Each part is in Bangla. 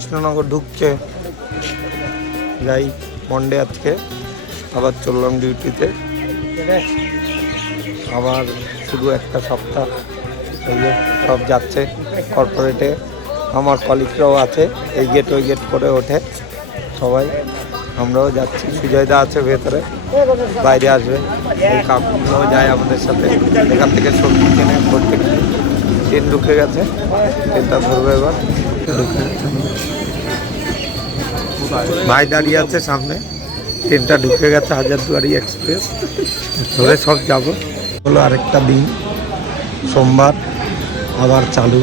কৃষ্ণনগর ঢুকছে। যাই মন্ডে আজকে আবার চললাম ডিউটিতে, আবার শুধু একটা সপ্তাহ। এই যে সব যাচ্ছে কর্পোরেটে, আমার কলিগরাও আছে, এই গেট ওই গেট করে ওঠে সবাই। আমরাও যাচ্ছি, সুজয়দা আছে ভেতরে, বাইরে আসবে। এই কাকুরাও যায় আমাদের সাথে, এখান থেকে সবজি কিনে করতে গিয়ে ট্রেন ঢুকে গেছে, ট্রেনটা ধরবে এবার। ভাই দাঁড়িয়ে আছে সামনে, ট্রেনটা ঢুকে গেছে হাজারদুয়ারি এক্সপ্রেস, ধরে সব যাব। হলো আরেকটা দিন, সোমবার আবার চালু,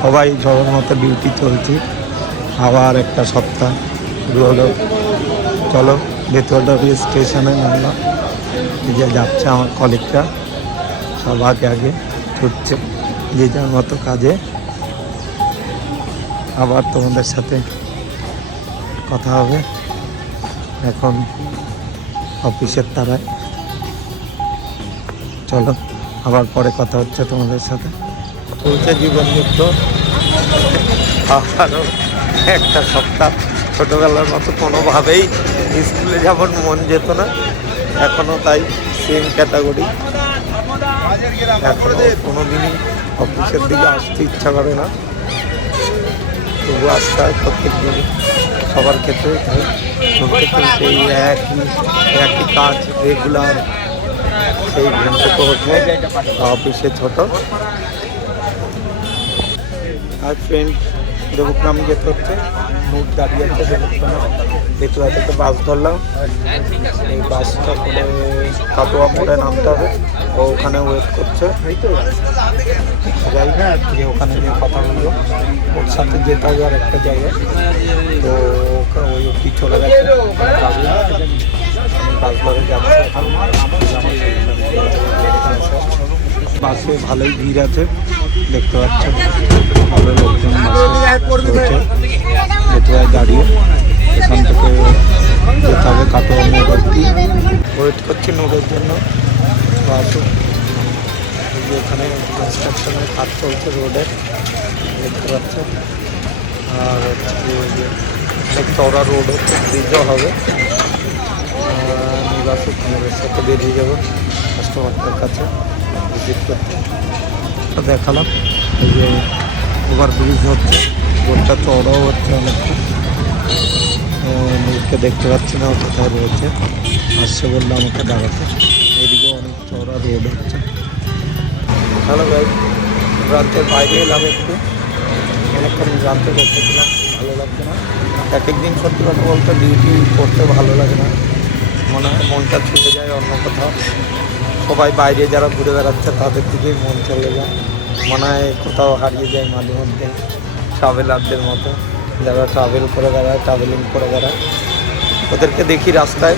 সবাই সবার মতো ডিউটি চলছে। আবার একটা সপ্তাহ শুরু হলো। চলো বেতনডাবি স্টেশনে নামলাম, এই যে যাচ্ছে আমার কলিগরা, সব আগে আগে ছুটছে যে যার মতো কাজে। আবার তোমাদের সাথে কথা হবে এখন অফিসের তারায়। চলো আবার পরে কথা হচ্ছে তোমাদের সাথে। চলছে জীবন যুদ্ধ, আবারও একটা সপ্তাহ। ছোটোবেলার মতো কোনোভাবেই স্কুলে যাবার মন যেত না, এখনও তাই সেম ক্যাটাগরি। এখনও কোনোদিনই অফিসের দিকে আসতে ইচ্ছা করে না, তবু আসতে হয় প্রত্যেক দিনই। সবার ক্ষেত্রে সেই একই কাজ রেগুলার, সেই ঘুম থেকে ওঠে অফিসে ছোট। আর ফ্রেন্ড দেবগ্রাম যেতে হচ্ছে, মুখ দাঁড়িয়ে আছে দেবগ্রামে। বেতুয়া থেকে বাস ধরলাম, এই বাসটা করে কাটোয়া মোড়ে নামতে হবে। ও ওখানে ওয়েট করছে, যাই গিয়ে ওখানে গিয়ে কথা বলবো। ওর সাথে যেতে হবে আর একটা জায়গায়, তো ওই অব্দি চলে গেছে। বাস ধরে যাচ্ছে এখন। বাসে ভালোই ভিড় আছে, দেখতে পাচ্ছেন ভালো লোকজন বেতুয়ায় দাঁড়িয়ে। এখান থেকে যেতে হবে কাটোয়া মোড় অব্দি। ওয়েট করছি নোডের জন্য, আসুন। এখানে কনস্ট্রাকশনের কাজ চলছে রোডের, দেখতে পাচ্ছেন। আর হচ্ছে অনেক চওড়া রোড হচ্ছে, ব্রিজও হবে। নিবাসক মোড়ের সাথে বেরিয়ে যাবো কাস্টমারদের কাছে ভিজিট করতে। দেখালাম এই যে ওভারব্রিজ হচ্ছে, রোডটা চওড়াও হচ্ছে অনেকটা। মেয়েকে দেখতে পাচ্ছি না, কোথায় রয়েছে, আসছে বললো আমাকে দাঁড়াতে। এদিকেও অনেক চওড়া রোড হচ্ছে। হ্যালো ভাই, রাতের বাইরে এলাম একটু, অনেকক্ষণ রাতে করতেছিলাম, ভালো লাগছে না। এক একদিন সত্যি কথা বলতে ডিউটি করতে ভালো লাগে না, মনে হয় মনটা ছুটে যায় অন্য কোথাও। সবাই বাইরে যারা ঘুরে বেড়াচ্ছে তাদের দিকেই মন চলে যায়, মনে হয় কোথাও হারিয়ে যায় মাঝে মধ্যে। ট্রাভেলারদের মতো যারা ট্রাভেল করে বেড়ায়, ট্রাভেলিং করে বেড়ায়, ওদেরকে দেখি রাস্তায়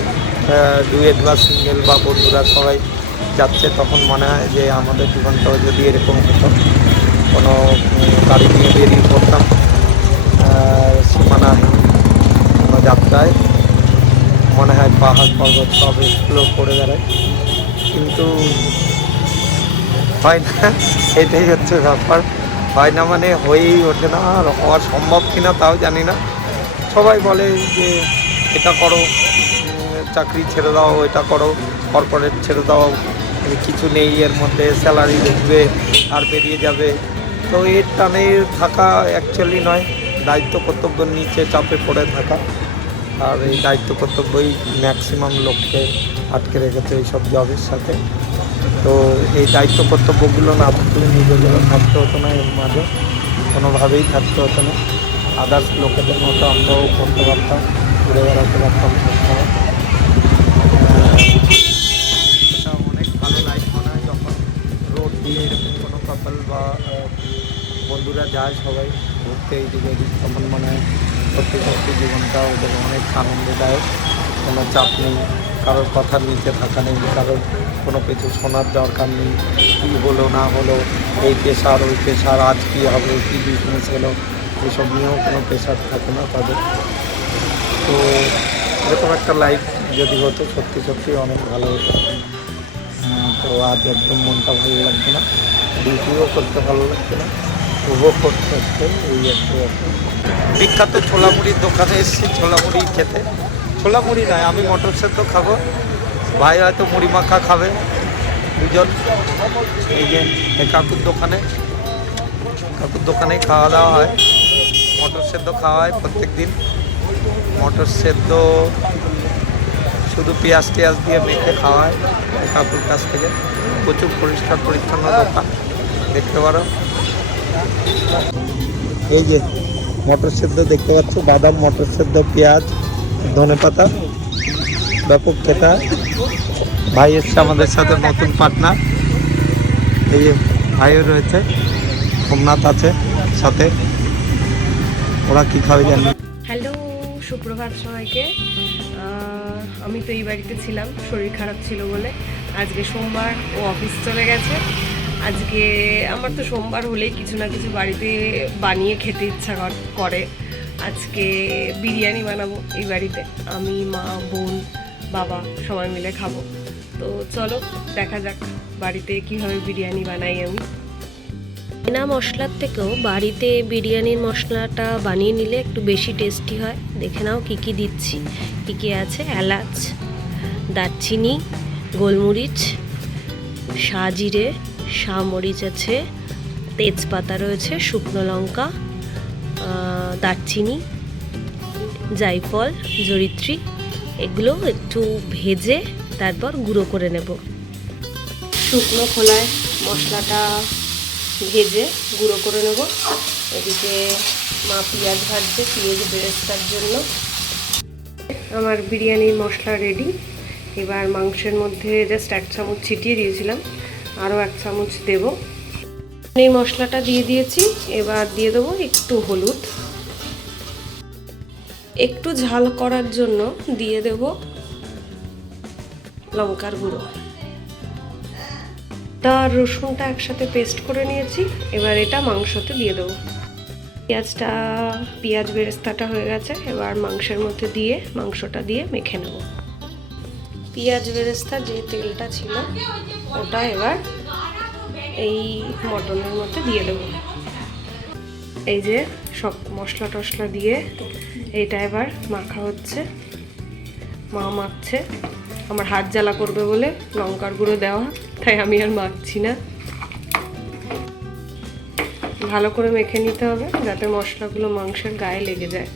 ডুয়েট বা সিঙ্গেল বা বন্ধুরা সবাই যাচ্ছে, তখন মনে হয় যে আমাদের জীবনটাও যদি এরকম হতো, কোনো গাড়ি নিয়ে বেরিয়ে পড়তাম সীমানাহীন কোনো যাত্রায়, মনে হয় পাহাড় পর্বত সব এক্সপ্লোর করে বেড়ায়, কিন্তু হয় না। এটাই হচ্ছে ব্যাপার, হয় না মানে হয়েই ওঠে না। আর হওয়া সম্ভব কিনা তাও জানি না। সবাই বলে যে এটা করো, চাকরি ছেড়ে দাও, এটা করো, কর্পোরেট ছেড়ে দাও, কিছু নেই এর মধ্যে, স্যালারি দেখবে আর বেরিয়ে যাবে। তো এর টানে থাকা অ্যাকচুয়ালি নয়, দায়িত্ব কর্তব্যের নিচে চাপে পড়ে থাকা। আর এই দায়িত্ব কর্তব্যই ম্যাক্সিমাম লোককে আটকে রেখেছে এইসব জবের সাথে। তো এই দায়িত্ব কর্তব্যগুলো না থাকলে নিজেদেরও থাকতে হতো না, এর মাঝে কোনোভাবেই থাকতে হতো না। আদার্স লোকেদের মতো আমরাও করতে পারতাম, ঘুরে বেড়াতে পারতাম সবসময়। এটা অনেক ভালো লাইফ মনে হয় যখন রোড দিয়ে এরকম কোনো কাপল বা বন্ধুরা যায় সবাই ঘুরতে এইদিকে ওদিক, তখন মনে হয় সত্যি সত্যি জীবনটা ওদের অনেক আনন্দদায়ক। কোনো চাপ নেই, কারোর কথার নিচে থাকা নেই, কারোর কোনো কিছু শোনার দরকার নেই, কী হলো না হলো, এই প্রেশার ওই প্রেশার, আজ কী হবে, কী বিজনেস হলো, এসব নিয়েও কোনো প্রেশার থাকে না তাদের। তো এরকম একটা লাইফ যদি হতো সত্যি সত্যি অনেক ভালো হতো। তো আজ একদম মনটা ভালো লাগছে না, ডিউটিও করতে ভালো লাগছে না, উপভোগ করতে হচ্ছে এই একটা ব্যাপার। বিখ্যাত ছোলা মুড়ির দোকানে এসেছি ছোলা মুড়ি খেতে। ছোলা মুড়ি নয়, আমি মটর সেদ্ধ খাবো, ভাই হয়তো মুড়ি মাখা খাবে, দুজন। এই যে এই কাকুর দোকানে খাওয়া দাওয়া হয়, মটর সেদ্ধ খাওয়া হয় প্রত্যেক দিন। মটর সেদ্ধ শুধু পেঁয়াজ টেয়াজ দিয়ে মেখে খাওয়া হয় এই কাকুর কাছ থেকে। প্রচুর পরিষ্কার পরিচ্ছন্ন দোকান, দেখতে পারো। এই যে মটর সেদ্ধ দেখতে পাচ্ছ, বাদাম, মটর সেদ্ধ, পেঁয়াজ, ধনেপাতা, ব্যাপক খেতা। ভাই এসছে আমাদের সাথে, নতুন পার্টনার। এই যে ভাইও রয়েছে, সোমনাথ আছে সাথে। ওরা কি খাবে জানি। হ্যালো, সুপ্রভাত সবাইকে। আমি তো এই বাড়িতে ছিলাম, শরীর খারাপ ছিল বলে। আজকে সোমবার, ও অফিস চলে গেছে। আজকে আমার তো সোমবার হলেই কিছু না কিছু বাড়িতে বানিয়ে খেতে ইচ্ছা করে। আজকে বিরিয়ানি বানাবো এই বাড়িতে, আমি, মা, বোন, বাবা সবাই মিলে খাবো। তো চলো দেখা যাক বাড়িতে কীভাবে বিরিয়ানি বানাই আমি। কেনা মশলার থেকেও বাড়িতে বিরিয়ানির মশলাটা বানিয়ে নিলে একটু বেশি টেস্টি হয়। দেখে নাও কী কী দিচ্ছি। কী কী আছে: এলাচ, দারচিনি, গোলমরিচ, সাজিরে, মরিচ আছে, তেজপাতা রয়েছে, শুকনো লঙ্কা, দারচিনি, জায়ফল, জয়িত্রী। এগুলো একটু ভেজে তারপর গুঁড়ো করে নেব। শুকনো খোলায় মশলাটা ভেজে গুঁড়ো করে নেব। এদিকে মা পেঁয়াজ ভাজছে, পেঁয়াজ বেরেস্তার জন্য। আমার বিরিয়ানির মশলা রেডি। এবার মাংসের মধ্যে জাস্ট 1 চামচ ছিটিয়ে দিয়েছিলাম, আরও 1 চামচ দেব। এই মশলাটা দিয়ে দিয়েছি। এবার দিয়ে দেবো একটু হলুদ, একটু ঝাল করার জন্য দিয়ে দেব লঙ্কার গুঁড়ো। তার রসুনটা একসাথে পেস্ট করে নিয়েছি। এবার এটা মাংসতে দিয়ে দেবো। পেঁয়াজ বেরেস্তাটা হয়ে গেছে। এবার মাংসের মধ্যে দিয়ে মাংসটা দিয়ে মেখে নেব। পেঁয়াজ বেরেস্তা যে তেলটা ছিল ওটা এবার এই মটনের মধ্যে দিয়ে দেব। এই যে সব মশলা টশলা দিয়ে এইটা এবার মাখা হচ্ছে, মা মাখছে। আমার হাত জ্বালা করবে বলে লঙ্কার গুঁড়ো দেওয়া, তাই আমি আর মাখছি না। ভালো করে মেখে নিতে হবে যাতে মশলাগুলো মাংসের গায়ে লেগে যায়।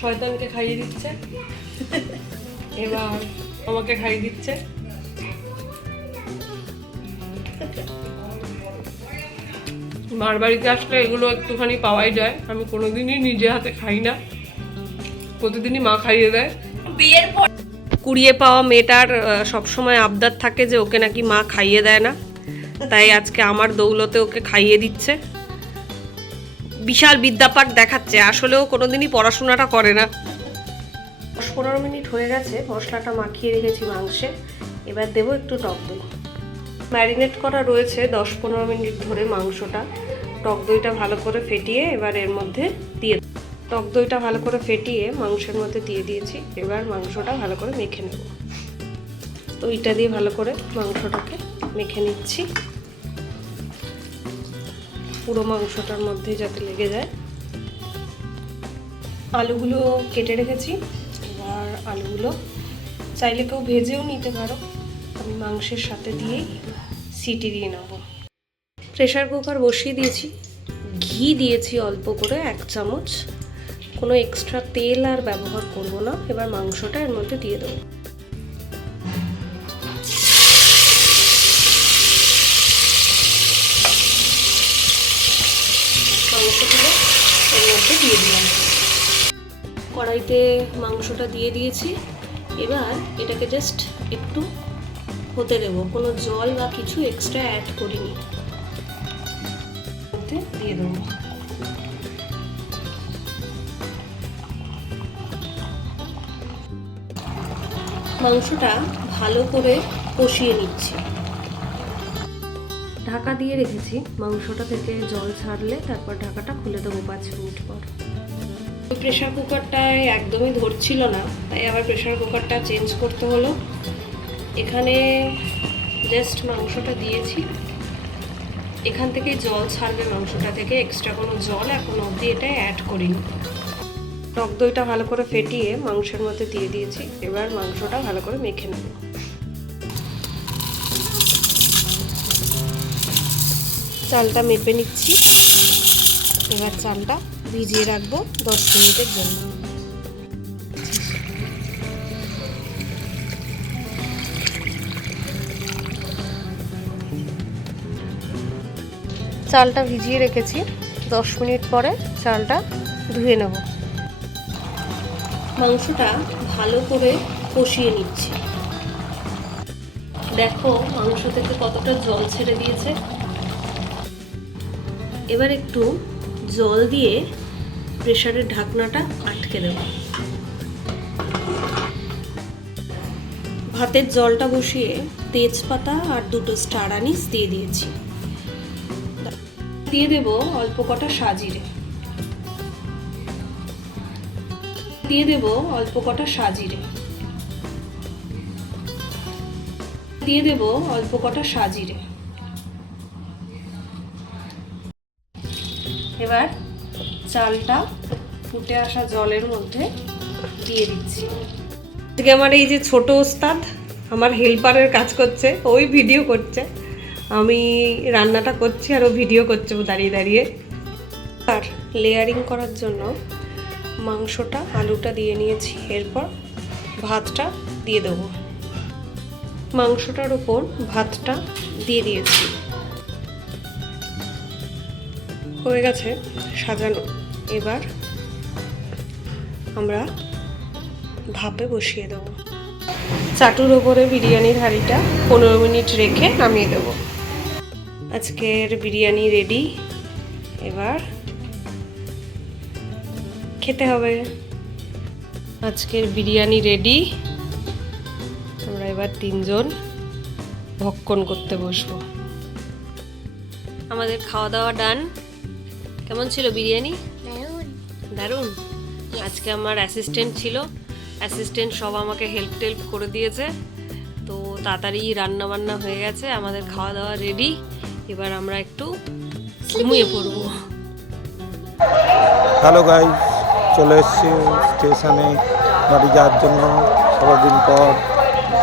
শয়তানকে খাইয়ে দিচ্ছে, এবার আমাকে খাইয়ে দিচ্ছে। মার বাড়িতে আসলে এগুলো একটুখানি পাওয়াই যায়। আমি কোনোদিনই নিজে হাতে খাই না, প্রতিদিনই মা খাইয়ে দেয়। বিয়ের পর কুড়িয়ে পাওয়া মেয়েটার সবসময় আবদার থাকে যে ওকে নাকি মা খাইয়ে দেয় না, তাই আজকে আমার দৌলতে ওকে খাইয়ে দিচ্ছে। বিশাল বিদ্যাপাঠ দেখাচ্ছে, আসলেও কোনোদিনই পড়াশোনাটা করে না। 10-15 মিনিট হয়ে গেছে মশলাটা মাখিয়ে রেখেছি মাংসে। এবার দেবো একটু টক দই। ম্যারিনেট করা রয়েছে 10-15 মিনিট ধরে মাংসটা। টক দইটা ভালো করে ফেটিয়ে এবার এর মধ্যে দিয়ে, টক দইটা ভালো করে ফেটিয়ে মাংসের মধ্যে দিয়ে দিয়েছি। এবার মাংসটা ভালো করে মেখে নেব। দইটা দিয়ে ভালো করে মাংসটাকে মেখে নিচ্ছি, পুরো মাংসটার মধ্যে যাতে লেগে যায়। আলুগুলো কেটে রেখেছি। এবার আলুগুলো চাইলে কেউ ভেজেও নিতে পারো, আমি মাংসের সাথে দিয়েই সিটি দিয়ে নেব। প্রেশার কুকার বসিয়ে দিয়েছি, ঘি দিয়েছি অল্প করে 1 চামচ। কোনো এক্সট্রা তেল আর ব্যবহার করব না। এবার মাংসটা এর মধ্যে দিয়ে দেবো। মাংসগুলো এর মধ্যে দিয়ে দিলাম। কড়াইতে মাংসটা দিয়ে দিয়েছি। এবার এটাকে জাস্ট একটু হতে দেবো, কোনো জল বা কিছু এক্সট্রা অ্যাড করিনি। দিয়ে দেবো। মাংসটা ভালো করে কষিয়ে নিচ্ছি। ঢাকা দিয়ে রেখেছি, মাংসটা থেকে জল ছাড়লে তারপর ঢাকাটা খুলে দেবো 5 মিনিট পর। প্রেশার কুকারটায় একদমই ধরছিল না, তাই আবার প্রেশার কুকারটা চেঞ্জ করতে হলো। এখানে জাস্ট মাংসটা দিয়েছি, এখান থেকে জল ছাড়বে মাংসটা থেকে, এক্সট্রা কোনো জল এখনো অবধি এটা অ্যাড করিনি। টক দইটা ভালো করে ফেটিয়ে মাংসের মধ্যে দিয়ে দিয়েছি, এবার মাংসটা ভালো করে মেখে নেব। চালটা মেপে নিচ্ছি, এবার চালটা ভিজিয়ে রাখবো 10 মিনিটের জন্য। চালটা ভিজিয়ে রেখেছি, 10 মিনিট পরে চালটা ধুয়ে নেব। মাংসটা ভালো করে কষিয়ে নিচ্ছি। দেখো মাংস থেকে কতটা জল ছেড়ে দিয়েছে। এবার একটু জল দিয়ে প্রেসারের ঢাকনাটা আটকে দেব। ভাতের জলটা বসিয়ে তেজপাতা আর 2টো স্টার আনিস দিয়ে দিয়েছি। দিয়ে দেব অল্প কটা সাজিরে, দিয়ে দেব অল্প কটা সাজিরে, দিয়ে দেব অল্প কটা সাজিরে। এবার চালটা ফুটে আসা জলের মধ্যে দিয়ে দিচ্ছি। আজকে আমার এই যে ছোট ওস্তাদ আমার হেল্পারের কাজ করছে, ওই ভিডিও করছে, আমি রান্নাটা করছি আর ও ভিডিও করছে দাঁড়িয়ে দাঁড়িয়ে। আর লেয়ারিং করার জন্য মাংসটা আলুটা দিয়ে নিয়েছি, এরপর ভাতটা দিয়ে দেবো। মাংসটার উপর ভাতটা দিয়ে দিয়েছি, হয়ে গেছে সাজানো। এবার আমরা ভাপে বসিয়ে দেবো। চাটুর ওপরে বিরিয়ানির হাঁড়িটা 15 মিনিট রেখে নামিয়ে দেবো। আজকের বিরিয়ানি রেডি, এবার খেতে হবে। আজকের বিরিয়ানি রেডি, আমরা এবার 3 জন ভক্ষণ করতে বসবো। আমাদের খাওয়া দাওয়া ডান। কেমন ছিল বিরিয়ানি? দারুণ। আজকে আমার অ্যাসিস্ট্যান্ট ছিল, অ্যাসিস্ট্যান্ট সব আমাকে হেল্প করে দিয়েছে, তো তাড়াতাড়ি রান্না বান্না হয়ে গেছে, আমাদের খাওয়া দাওয়া রেডি। এবার আমরা একটু ঘুমিয়ে পড়বো। হ্যালো গাইস, চলে এসেছি স্টেশনে বাড়ি যাওয়ার জন্য। সারাদিন পর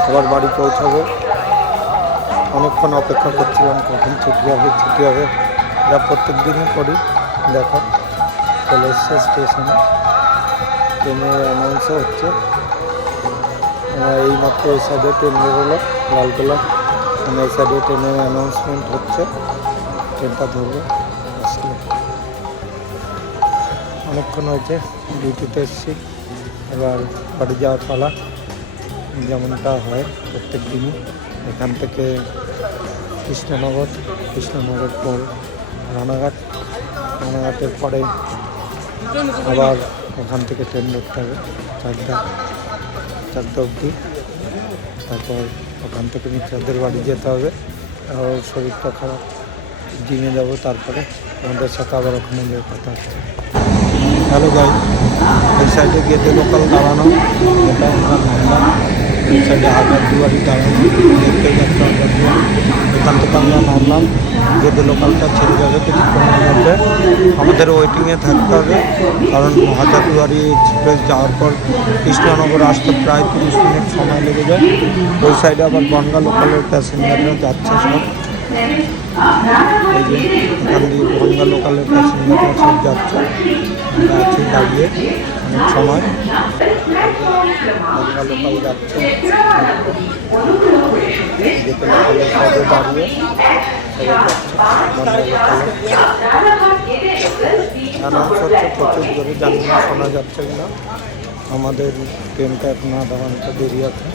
আবার বাড়ি পৌঁছাবো। অনেকক্ষণ অপেক্ষা করছিলাম কখন ছুটি হবে। যা প্রত্যেক দিনই করি। দেখো চলে এসছে স্টেশনে, ট্রেনের অ্যানাউন্সও হচ্ছে। এইমাত্র এই সাইডে ট্রেন বেরোলো লালগোলা, এই সাইডে ট্রেনের অ্যানাউন্সমেন্ট হচ্ছে, ট্রেনটা ধরবো। আসলে অনেকক্ষণ হয়েছে, ডিউটিতে এসেছি, এবার বাড়ি যাওয়ার পালা। যেমনটা হয় প্রত্যেক দিনই, এখান থেকে কৃষ্ণনগর পর রানাঘাটের পরে আবার ওখান থেকে ট্রেন ধরতে হবে 4টা অবধি। তারপর ওখান থেকে মিত্রদের বাড়ি যেতে হবে। আর শরীরটা খারাপ, জিমে যাব, তারপরে আমাদের সাথে আবার ওখানে গিয়ে কথা হচ্ছে। হ্যালো গাই, এই সাইডে গেটে লোকাল দাঁড়ানো, এটা আমরা নামলাম। এই সাইডে হাজারদুয়ারি দাঁড়ানো, দেখতে যাচ্ছে হাজারদুয়ারি। এখান থেকে আমরা নামলাম, গেটে লোকালটা ছেড়ে যাবে কিছুক্ষণের মধ্যে। আমাদের ওয়েটিংয়ে থাকতে হবে, কারণ হাজারদুয়ারি এক্সপ্রেস যাওয়ার পর কৃষ্ণনগর আসতে প্রায় 30 মিনিট সময় লেগে যায়। ওই সাইডে আবার বনগাঁ লোকালের প্যাসেঞ্জাররা যাচ্ছে সব। এই যে এখান দিয়ে বনগাঁ লোকালের প্যাসেঞ্জাররা সব যাচ্ছে, আমরা আছি দাঁড়িয়ে অনেক সময়। বনগাঁ লোকাল যাচ্ছে, যেতে লোকালের সাইডে দাঁড়িয়ে সবাই যাচ্ছে বনগাঁ লোকালে। অ্যানাউন্স হচ্ছে প্রচুর জোরে, জানি না শোনা যাচ্ছে কিনা। আমাদের ট্রেনটা এখন আধা ঘন্টা দেরি আছে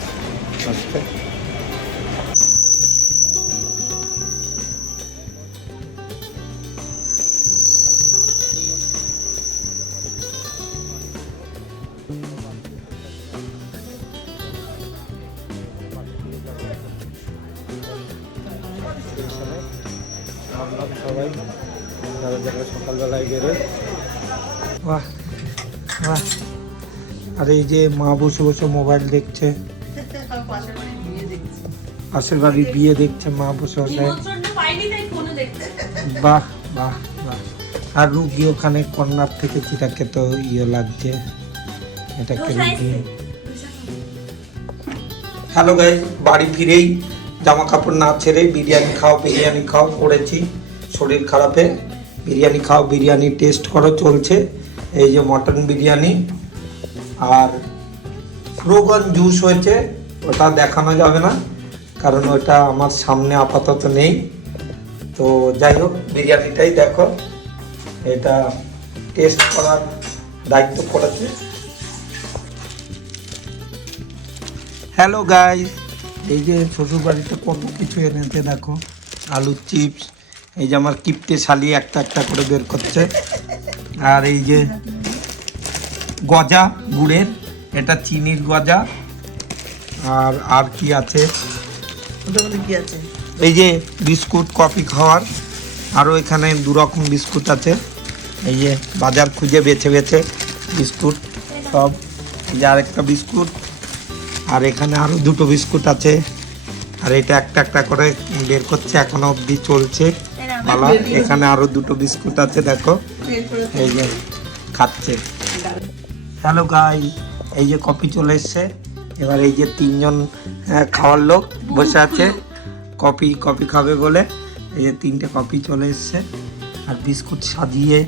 আসতে। সবাই যারা সকালবেলায় বেরোয়। বাহ বাহ, আর এই যে মা বসে বসে মোবাইল দেখছে, পাশের বাড়ির বিয়ে দেখছে মা বসে বসে। বাহ বাহ বাহ। আর রুগী ওখানে কর্নার থেকে যেটাকে তো লাগছে, এটাকে রুগী। হ্যালো গাইস, বাড়ি ফিরেই জামা কাপড় না ছেড়ে বিরিয়ানি খাও পড়েছি। শরীর খারাপে বিরিয়ানি খাও, বিরিয়ানি টেস্ট করো চলছে। এই যে মটন বিরিয়ানি আর রোগন জুস হয়েছে, ওটা দেখানো যাবে না কারণ ওটা আমার সামনে আপাতত নেই। তো যাই হোক, বিরিয়ানিটাই দেখো, এটা টেস্ট করার দায়িত্ব করেছে। হ্যালো গাইস, এই যে শ্বশুর বাড়িতে কত কিছু এনেছে দেখো, আলুর চিপস, এই যে আমার কিপ্টে শালি একটা একটা করে বের করছে, আর এই যে গজা গুড়ের, এটা চিনির গজা, আর কি আছে, কি আছে? এই যে বিস্কুট কফি খাওয়ার, আরও এখানে 2 রকম বিস্কুট আছে। এই যে বাজার খুঁজে বেছে বেছে বিস্কুট সব, এই যে আরেকটা বিস্কুট, আর এখানে আরও 2টো বিস্কুট আছে, আর এটা একটা একটা করে বের করছে, এখনো অবধি চলছে পালা। এখানে আরও 2টো বিস্কুট আছে দেখো, এই যে খাচ্ছে। হ্যালো গাই, এই যে কফি চলে এসছে। এবার এই যে 3জন খাওয়ার লোক বসে আছে কফি খাবে বলে, এই যে 3টে কফি চলে এসছে, আর বিস্কুট সাজিয়ে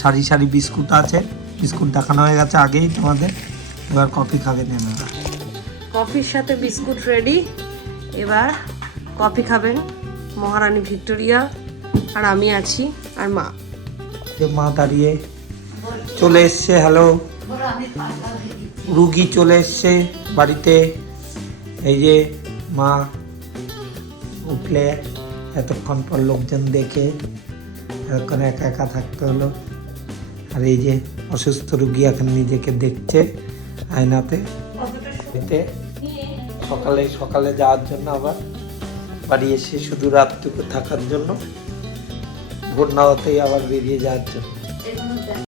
সারি সারি বিস্কুট আছে। বিস্কুট দেখানো হয়ে গেছে আগেই তোমাদের, এবার কফি খাবেন এনারা। কফির সাথে বিস্কুট রেডি, এবার কফি খাবেন মহারানী ভিক্টোরিয়া, আর আমি আছি, আর মা। যে মা দাঁড়িয়ে চলে এসছে, হ্যালো, রুগী চলে এসছে বাড়িতে। এই যে মা উঠলে এতক্ষণ পর লোকজন দেখে এতক্ষণ একা একা থাকতে হলো। আর এই যে অসুস্থ রুগী এখন নিজেকে দেখছে আয়নাতে। এতে সকালে যাওয়ার জন্য আবার বাড়ি এসে শুধু রাতটুকু থাকার জন্য, ভোর না হতেই আবার বেরিয়ে যাওয়ার জন্য।